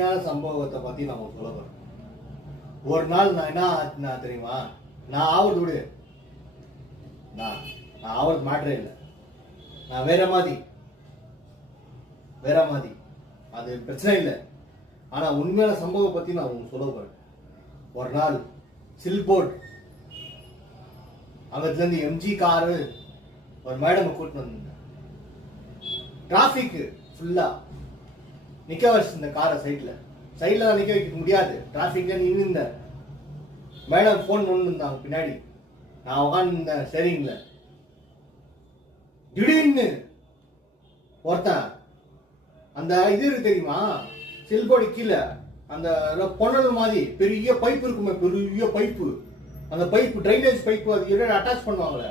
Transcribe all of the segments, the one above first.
உண்மையான சம்பவத்தை பத்தி நம்ம சொல்ல போறோம். ஒரு நாள் நான் என்ன ஆச்சுனா தெரியுமா, நான் ஆவறது விடு, நான் ஆவறது மேட்டரே இல்லை, நான் வேற மாதிரி அது பிரச்சனை இல்லை. ஆனா உண்மையான சம்பவம் பத்தி நான் உங்களுக்கு சொல்ல போறேன். ஒரு நாள் சில்போர்ட் அங்கத்துல இருந்து எம்ஜி காரு ஒரு மேடம் கூட்டிட்டு வந்திருந்தேன். டிராபிக் ஃபுல்லா நிக்க வச்சிருந்த காரை சைட்ல நிக்க வைக்க முடியாது, டிராபிக்ல நின்று மேடம் போன் பண்ணிருந்தாங்க பின்னாடி, நான் உட்காந்துருந்தேன் ஸ்டேரிங்ல. திடீர்னு ஒருத்தன் அந்த இது தெரியுமா, சில்போர்டு கீழே அந்த பொன்னல் மாதிரி பெரிய பைப் இருக்குமே, பெரிய பைப்பு, அந்த பைப்பு ட்ரைனேஜ் பைப்பு, அது அட்டாச் பண்ணுவாங்களே,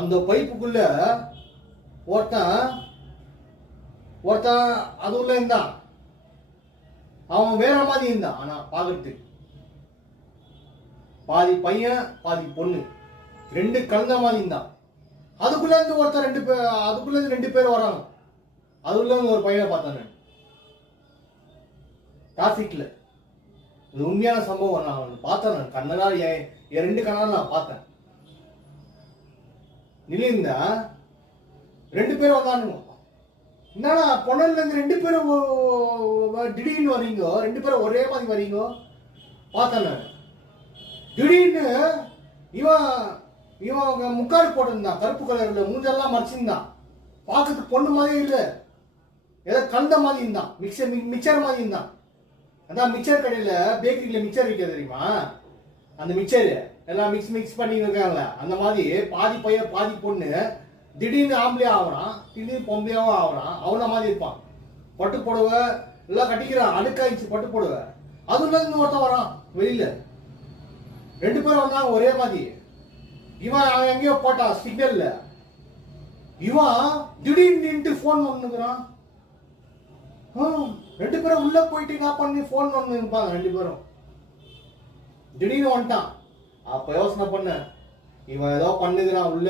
அந்த பைப்புக்குள்ள ஒருத்தன் அது உள்ள இருந்தான். அவன் வேற மாதிரி இருந்தான். ஆனா பாக்குறதுக்கு பாதி பையன் பாதி பொண்ணு, ரெண்டு கலந்த மாதிரி இருந்தான். அதுக்குள்ள இருந்து ஒருத்தர் ரெண்டு பேர் வராங்க. அதுக்குள்ள இருந்து ஒரு பையனை பார்த்தேன் டிராபிக்ல. இது உண்மையான சம்பவம். நான் பார்த்தேன், நான் கண்ணனால என் ரெண்டு கண்ணால நான் பார்த்தேன். நிலைந்தா ரெண்டு பேரும் வந்தானுங்க. என்னடா பொண்ணல இருந்து ரெண்டு பேரும் திடீர்னு வரீங்க, ரெண்டு பேரும் ஒரே மாதிரி வரீங்க பார்த்தேன் நான். திடீர்னு இவன் முக்காடு போட்டிருந்தான், கருப்பு கலர்ல, மூஞ்செல்லாம் மறைச்சிருந்தான். பார்க்கறதுக்கு பொண்ணு மாதிரி இல்லை, ஏதோ கலந்த மாதிரி இருந்தான், மிக்சர் மாதிரி இருந்தான். அதான் மிக்சர் கடையில பேக்கரியில மிக்சர் விற்க தெரியுமா, அந்த மிக்சர் எல்லாம் மிக்ஸ் பண்ணி இருக்காங்களே, அந்த மாதிரி பாதி பையன் பாதி பொண்ணு. திடீர்னு ஆம்பளையா ஆகுறான், திடீர்னு பொம்பளையாவும் ஆகுறான். அவன மாதிரி இருப்பான். பட்டு போடுவ எல்லாம் கட்டிக்கிறான், அடுக்காயிடுச்சு பட்டு போடுவ. அதுல இருந்து ஒருத்தன் வரான் வெளியில. ரெண்டு பேரும் வந்தாங்க ஒரே மாதிரி. இவன் எங்கேயோ போட்டான் சிக்னல்ல, இவன் திடீர்னு நின்று போன் பண்ணுகிறான். ரெண்டு பேரும் உள்ள போயிட்டு என்ன பண்ணி போன் பண்ணி இருப்பாங்க ரெண்டு பேரும். திடீர்னு வந்துட்டான். அப்ப யோசனை பண்ண, இவன் ஏதோ பண்ணுகிறான். உள்ள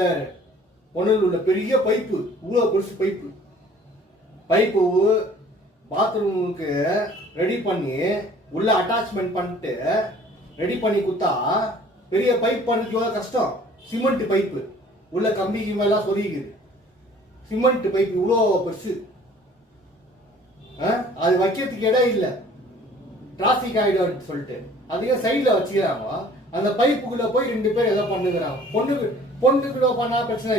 பொண்ணுல உள்ள பெரிய பைப்பு, இவ்வளவு பெருசு பைப்பு பாத்ரூமுக்கு ரெடி பண்ணி உள்ள அட்டாச்மெண்ட் பண்ணிட்டு ரெடி பண்ணி குத்தா, பெரிய பைப் பண்ணுறது எவ்வளவு கஷ்டம். சிமெண்ட் பைப்பு உள்ள கம்பி எல்லாம் சொருகிக்குது. சிமெண்ட் பைப் இவ்வளோ பெருசு, அது வைக்கிறதுக்கு இடம் இல்லை, டிராபிக் ஆயிடும் சொல்லிட்டு அதையும் சைட்ல வச்சுக்கிறாங்க. அந்த பைப்புக்குள்ள போய் ரெண்டு பேர் ஏதோ பண்ணுகிறாங்க. பொண்ணுக்குள்ள பண்ணா பிரச்சனை.